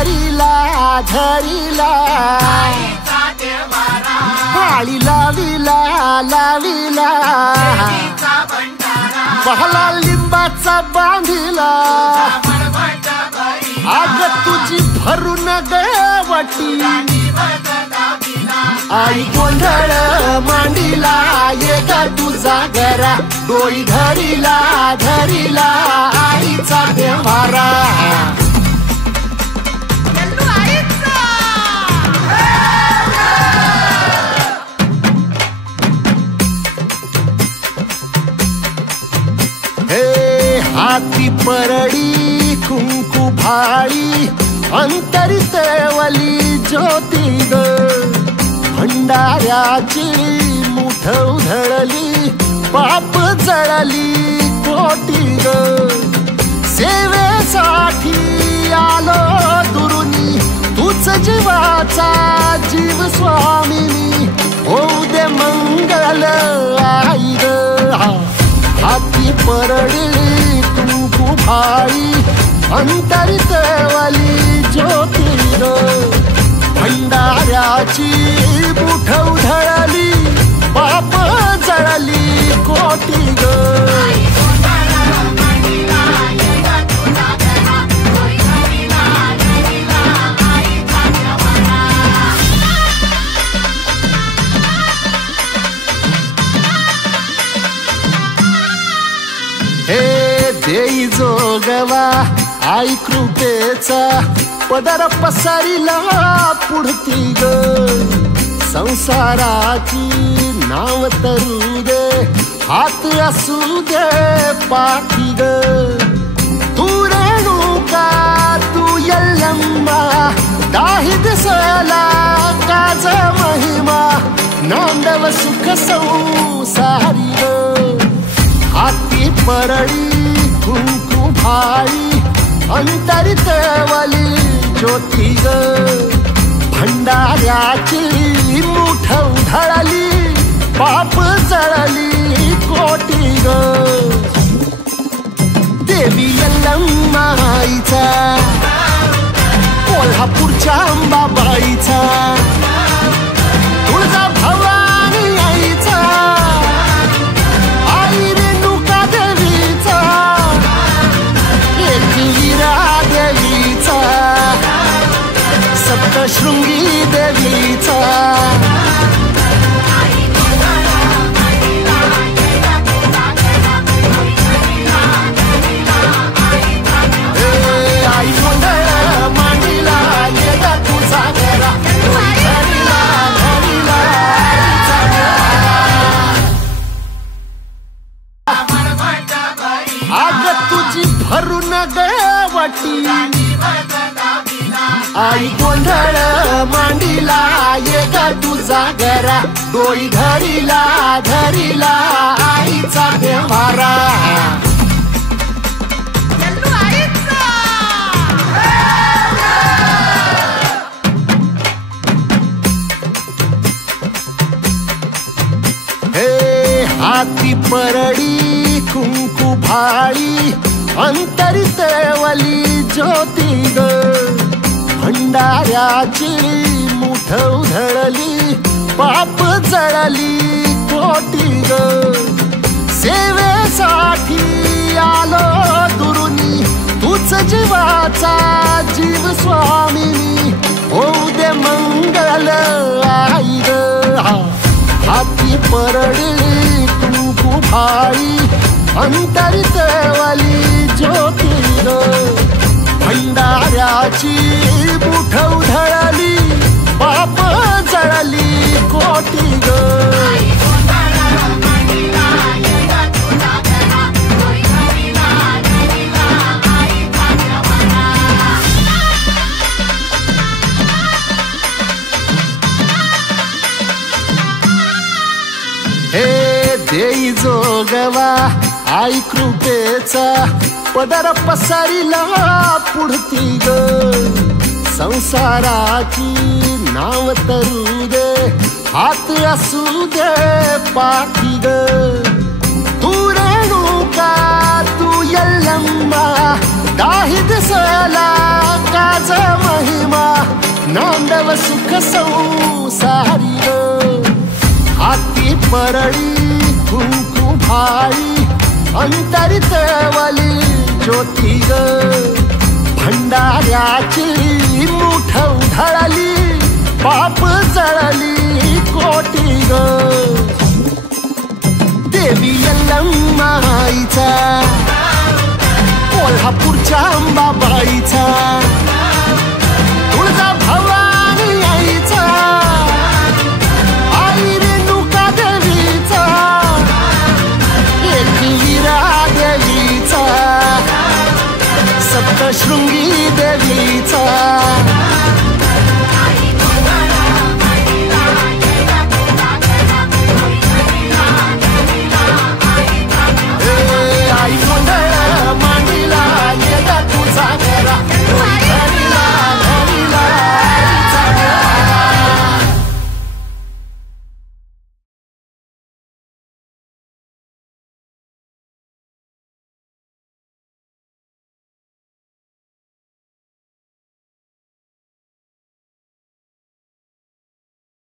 धरिला धरिला माळी लाविला लाविला पहला लिंबाचा बांधिला आग तुझी भरून गवटी आई गोंधळ मांडीला ये ग तुझा घरा डोई धरिला धरिला आईचा देवारा हाती परडी कुंकू भाळी अंतरितवली ज्योती ग भंडाऱ्याची मुठ उधळली पाप जळली कोटी ग सेवेसाठी आलो दुरुनी तूच जीवाचा जीव स्वामिनी होऊ दे मंगल आई ग हाती परडी कुंकू भाळी अंतरितवली ज्योती ग भंडाऱ्याची मुठ उधळली पाप जळली कोटी ग देई जोगवा आई कृपेचा पदर पसरिला पुढती ग संसाराची नाव तरू दे हात असू दे पाठी ग तू रेणुका तू यल्लम्मा दाही दिसला काज महिमा नांदव सुख संसारी ग हाती परडी कुंकू भाळी अंतरितवली ज्योती ग भंडाऱ्याची मुठ उधळली पाप जळली कोटी ग देवी यल्लम्मा आईचा कोल्हापूरच्या अंबाबाईचा तुळजा भवानी आईचा सप्तशृंगी देवीचा आई गोंधळ मांडीला ये ग तुझा घरा धरिला धरिला आग तुझी भरून गवटी आई गोंधळ मांडीला ये ग तुझा घरा डोई धरिला धरिला आईचा देवारा हे हाती परडी कुंकू भाळी अंतरितवली ज्योती ग भंडाऱ्याची मुठ उधळली पाप जळली कोटी ग सेवेसाठी आलो दुरुनी तूच जीवाचा जीव स्वामिनी होऊ दे मंगल आई ग हाती परडी कुंकू भाळी अंतरितवली ज्योती ग भंडाऱ्याची मुठ उधळली पाप जळली कोटी ग हे देई जोगवा आई कृपेचा पदर पसरिला पुढती ग संसाराची नाव तरू दे हात असू दे पाठी ग तू रेणुका तू यल्लम्मा दाही दिसला काज महिमा नांदव सुख संसारी ग हाती परळी कुंकू भाई अंतरितवली ज्योती ग भंडाऱ्याची मुठ उधळली पाप जळली कोटी ग देवी यल्लम्मा आईचा कोल्हापूरच्या अंबाबाईचा तुळजा भवानी आईचा आई रेणुका देवीचा एकविरा देवीचा सप्तशृंगी देवी